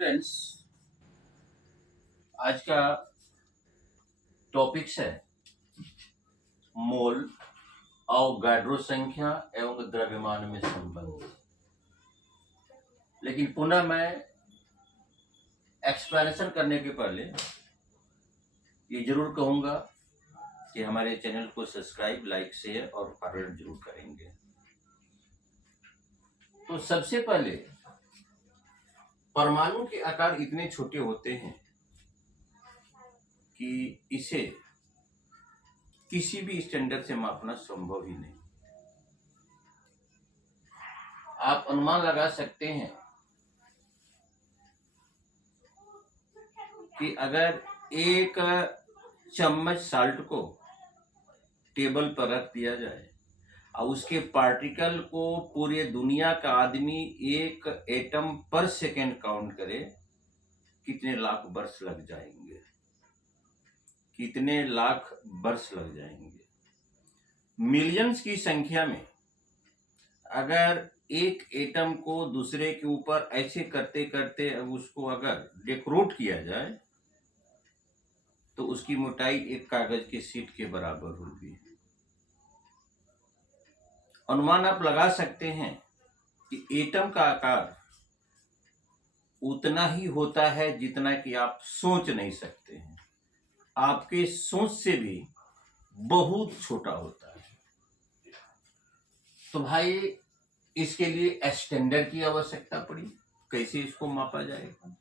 Friends, आज का topics है मोल, अवगाड्रो संख्या एवं द्रव्यमान में संबंध। लेकिन पुनः मैं एक्सप्लेनेशन करने के पहले ये जरूर कहूंगा कि हमारे चैनल को सब्सक्राइब, लाइक, शेयर और फॉरवर्ड जरूर करेंगे। तो सबसे पहले परमाणु के आकार इतने छोटे होते हैं कि इसे किसी भी स्टैंडर्ड से मापना संभव ही नहीं। आप अनुमान लगा सकते हैं कि अगर एक चम्मच साल्ट को टेबल पर रख दिया जाए और उसके पार्टिकल को पूरे दुनिया का आदमी एक एटम पर सेकेंड काउंट करे, कितने लाख वर्ष लग जाएंगे, कितने लाख वर्ष लग जाएंगे। मिलियंस की संख्या में अगर एक एटम को दूसरे के ऊपर ऐसे करते करते उसको अगर डेकोरेट किया जाए तो उसकी मोटाई एक कागज के शीट के बराबर होगी। अनुमान आप लगा सकते हैं कि एटम का आकार उतना ही होता है जितना कि आप सोच नहीं सकते हैं, आपके सोच से भी बहुत छोटा होता है। तो भाई इसके लिए स्टैंडर्ड की आवश्यकता पड़ी, कैसे इसको मापा जाएगा।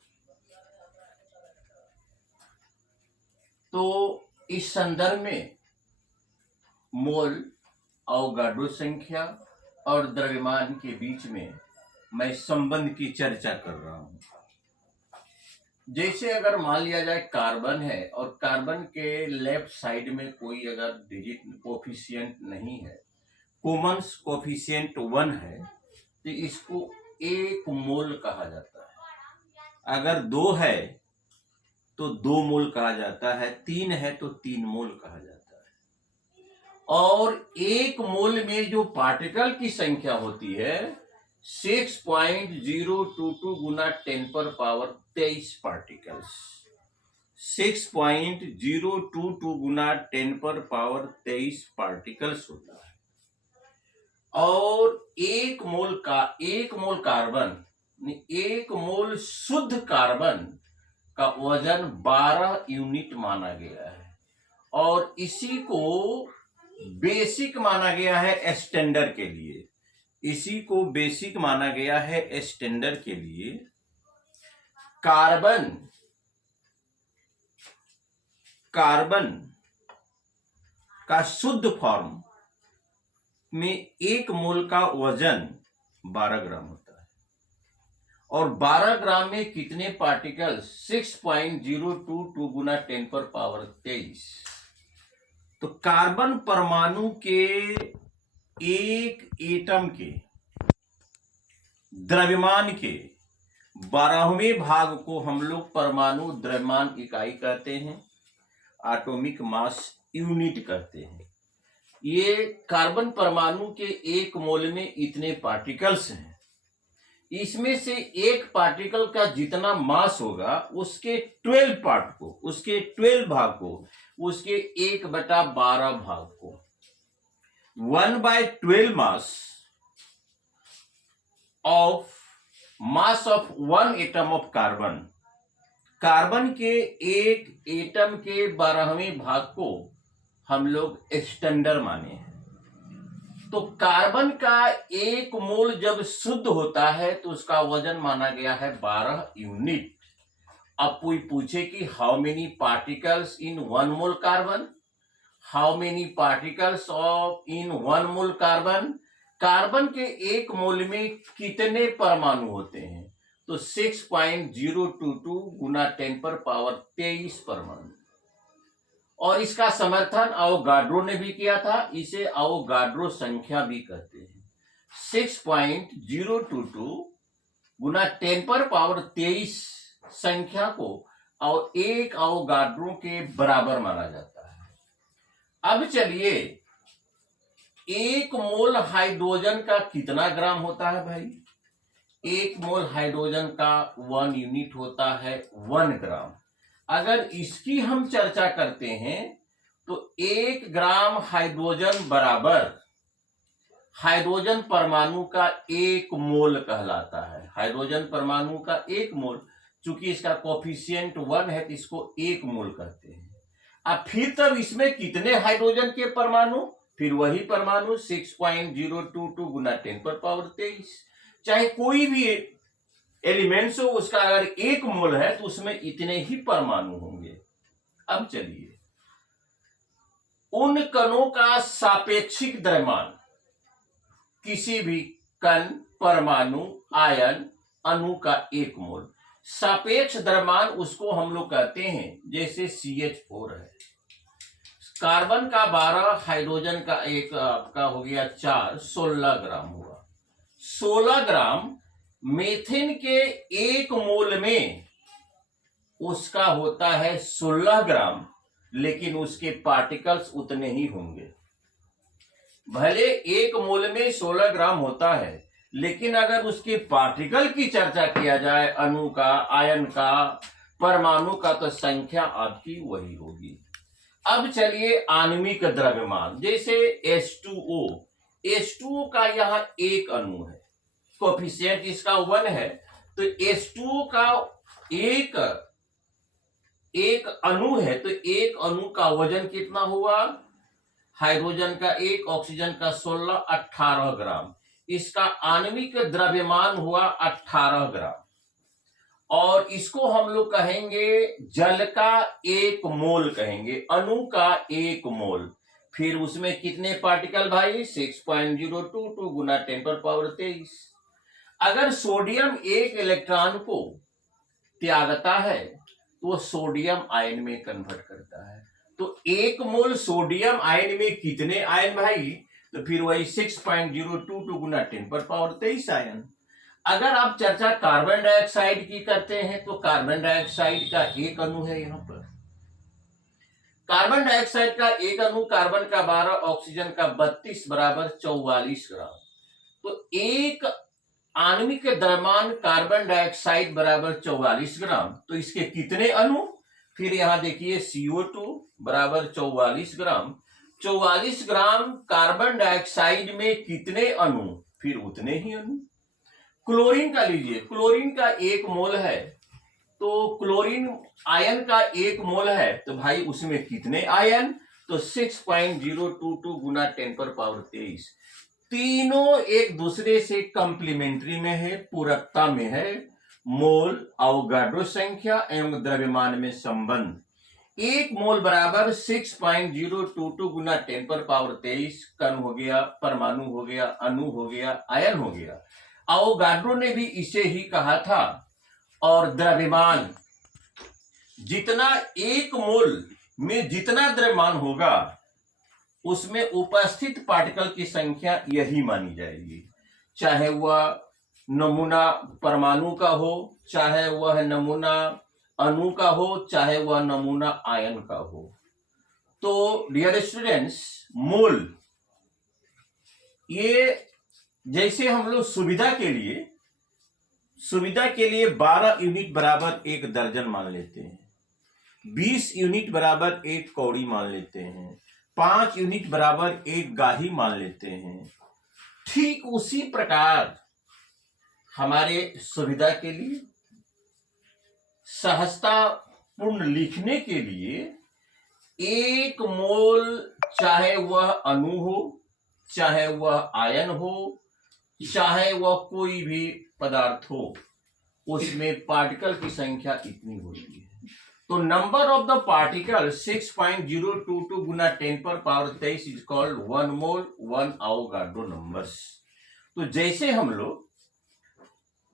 तो इस संदर्भ में मोल, अवगाड्रो संख्या और द्रव्यमान के बीच में मैं संबंध की चर्चा कर रहा हूं। जैसे अगर मान लिया जाए कार्बन है और कार्बन के लेफ्ट साइड में कोई अगर डिजिट कोफिशिएंट नहीं है, कॉमन कोफिशिएंट 1 है, तो इसको 1 मोल कहा जाता है। अगर 2 है तो 2 मोल कहा जाता है, 3 है तो 3 मोल कहा जाता है। और 1 मोल में जो पार्टिकल की संख्या होती है 6.022 गुना 10 पर पावर 23 पार्टिकल्स। 6.022 गुना 10 पर पावर 23 पार्टिकल्स होता है। और 1 मोल कार्बन, 1 मोल शुद्ध कार्बन का वजन 12 यूनिट माना गया है और इसी को बेसिक माना गया है स्टैंडर्ड के लिए। इसी को बेसिक माना गया है स्टैंडर्ड के लिए। कार्बन का शुद्ध फॉर्म में 1 मोल का वजन 12 ग्राम होता है और 12 ग्राम में कितने पार्टिकल? 6.022 गुना 10 पर पावर 23। तो कार्बन परमाणु के एक एटम के द्रव्यमान के 12वें भाग को हम लोग परमाणु द्रव्यमान इकाई कहते हैं, एटॉमिक मास यूनिट कहते हैं। ये कार्बन परमाणु के 1 मोल में इतने पार्टिकल्स हैं। इसमें से एक पार्टिकल का जितना मास होगा उसके 12 पार्ट को, उसके 12 भाग को, उसके 1/12 भाग को 1/12 mass of 1 atom of carbon. Carbon के एक एटम के 12वें भाग को हम लोग स्टैंडर्ड माने हैं। तो कार्बन का 1 मोल जब शुद्ध होता है तो उसका वजन माना गया है 12 यूनिट। अब कोई पूछे कि how many particles in 1 mole carbon, how many particles of in 1 mole carbon, carbon के 1 मोल में कितने परमाणु होते हैं? तो 6.022 गुना 10 पर पावर 23 परमाणु। और इसका समर्थन अवोगाड्रो ने भी किया था, इसे अवोगाड्रो संख्या भी कहते हैं। 6.022 गुना 10 पर पावर 23 संख्या को और 1 अवोगाड्रो के बराबर माना जाता है। अब चलिए, 1 मोल हाइड्रोजन का कितना ग्राम होता है भाई? एक मोल हाइड्रोजन का 1 यूनिट होता है 1 ग्राम। अगर इसकी हम चर्चा करते हैं तो 1 ग्राम हाइड्रोजन बराबर हाइड्रोजन परमाणु का 1 मोल कहलाता है। हाइड्रोजन परमाणु का 1 मोल, चूंकि इसका कोफिशिएंट 1 है तो इसको 1 मोल कहते हैं। अब फिर तब इसमें कितने हाइड्रोजन के परमाणु, फिर वही परमाणु 6.022 गुना 10⁻23। चाहे कोई भी एलिमेंट्स हो, उसका अगर 1 मोल है तो उसमें इतने ही परमाणु होंगे। अब चलिए, उन कणों का सापेक्षिक द्रव्यमान, किसी भी कण, परमाणु, आयन, अणु का 1 मोल, सापेक्ष द्रव्यमान उसको हम लोग कहते हैं। जैसे CH4 है, कार्बन का 12, हाइड्रोजन का 1, आपका हो गया 4, 16 ग्राम हुआ। 16 ग्राम मेथेन के 1 मोल में उसका होता है 16 ग्राम, लेकिन उसके पार्टिकल्स उतने ही होंगे। भले 1 मोल में 16 ग्राम होता है, लेकिन अगर उसके पार्टिकल की चर्चा किया जाए, अणु का, आयन का, परमाणु का, तो संख्या आपकी वही होगी। अब चलिए आणविक द्रव्यमान, जैसे H2O का यहाँ 1 अणु है, कोफिशिएंट इसका 1 है, तो H2O का एक अणु है, तो 1 अणु का वजन कितना हुआ? हाइड्रोजन का 1, ऑक्सीजन का 16, 18 ग्राम। इसका आणविक द्रव्यमान हुआ 18 ग्राम। और इसको हम लोग कहेंगे जल का 1 मोल कहेंगे, अणु का 1 मोल। फिर उसमें कितने पार्टिकल भाई? 6.022 गुना 10⁻23। अगर सोडियम 1 इलेक्ट्रॉन को त्यागता है तो वो सोडियम आयन में कन्वर्ट करता है। तो 1 मोल सोडियम आयन में कितने आयन भाई? तो फिर वही 6.022 गुना 10⁻23 आयन। अगर आप चर्चा कार्बन डाइऑक्साइड की करते हैं तो कार्बन डाइऑक्साइड का 1 अणु है। यहां पर कार्बन डाइऑक्साइड का 1 अणु, कार्बन का 12, ऑक्सीजन का 32 बराबर 44 ग्राम। तो एक आणविक द्रव्यमान कार्बन डाइऑक्साइड बराबर 44 ग्राम। तो इसके कितने अणु? फिर यहां देखिए CO2 बराबर 44 ग्राम। 44 ग्राम कार्बन डाइऑक्साइड में कितने अणु? फिर उतने ही अणु। क्लोरीन का लीजिए, क्लोरीन का 1 मोल है, तो क्लोरीन आयन का 1 मोल है, तो भाई उसमें कितने आयन? तो 6.022 गुना 10⁻23। तीनों एक दूसरे से कंप्लीमेंट्री में है, पूरकता में है। मोल, अवोगाड्रो संख्या एवं द्रव्यमान में संबंध। 1 मोल बराबर 6.022 गुना 10⁻23 कण हो गया, परमाणु हो गया, अणु हो गया, आयन हो गया। अवोगाड्रो ने भी इसे ही कहा था। और द्रव्यमान, जितना 1 मोल में जितना द्रव्यमान होगा उसमें उपस्थित पार्टिकल की संख्या यही मानी जाएगी, चाहे वह नमूना परमाणु का हो, चाहे वह नमूना अणु का हो, चाहे वह नमूना आयन का हो। तो डियर स्टूडेंट्स, मोल, ये जैसे हम लोग सुविधा के लिए 12 यूनिट बराबर 1 दर्जन मान लेते हैं, 20 यूनिट बराबर 1 कौड़ी मान लेते हैं, 5 यूनिट बराबर 1 गाही मान लेते हैं। ठीक उसी प्रकार हमारे सुविधा के लिए, सहजता पूर्ण लिखने के लिए 1 मोल, चाहे वह अणु हो, चाहे वह आयन हो, चाहे वह कोई भी पदार्थ हो, उसमें पार्टिकल की संख्या इतनी होती है। तो number of the particle 6.022 Guna 10⁻23 is called 1 mole, 1 Avogadro numbers. तो जैसे हम लोग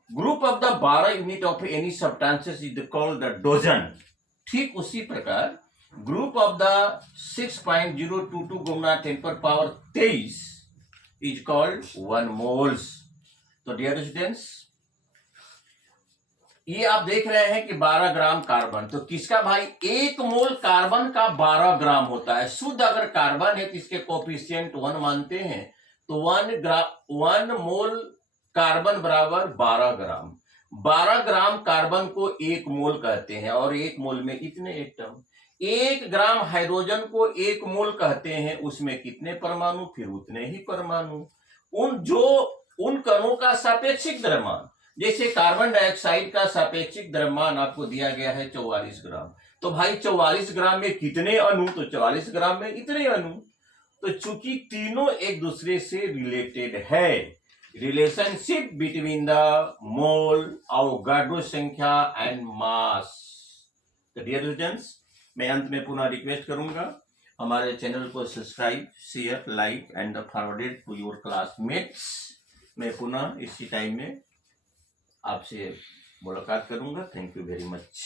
group of the 12 unit of any substances is called the dozen, ठीक उसी प्रकार group of the 6.022 Guna 10⁻23 is called 1 moles. तो डियर स्टूडेंट्स, ये आप देख रहे हैं कि 12 ग्राम कार्बन, तो किसका भाई? 1 मोल कार्बन का 12 ग्राम होता है। शुद्ध अगर कार्बन है तो इसके कोफिशिएंट 1 मानते हैं, तो 1 मोल कार्बन बराबर 12 ग्राम। 12 ग्राम कार्बन को 1 मोल कहते हैं और 1 मोल में कितने एटम। 1 ग्राम हाइड्रोजन को 1 मोल कहते हैं, उसमें कितने परमाणु, फिर उतने ही परमाणु। उन कणों का सापेक्षिक द्रव्यमान, जैसे कार्बन डाइऑक्साइड का सापेक्षिक द्रव्यमान आपको दिया गया है 44 ग्राम, तो भाई 44 ग्राम में कितने अणु, तो 44 ग्राम में इतने अणु। तो चूंकि तीनों एक दूसरे से रिलेटेड है, relationship between the mole, Avogadro संख्या एंड मास। तो डियर स्टूडेंट्स, मैं अंत में पुनः रिक्वेस्ट करूंगा, हमारे चैनल को subscribe, share, like and forwarded to your classmates. मैं पुनः इसी टाइम में आपसे मुलाकात करूंगा। Thank you very much.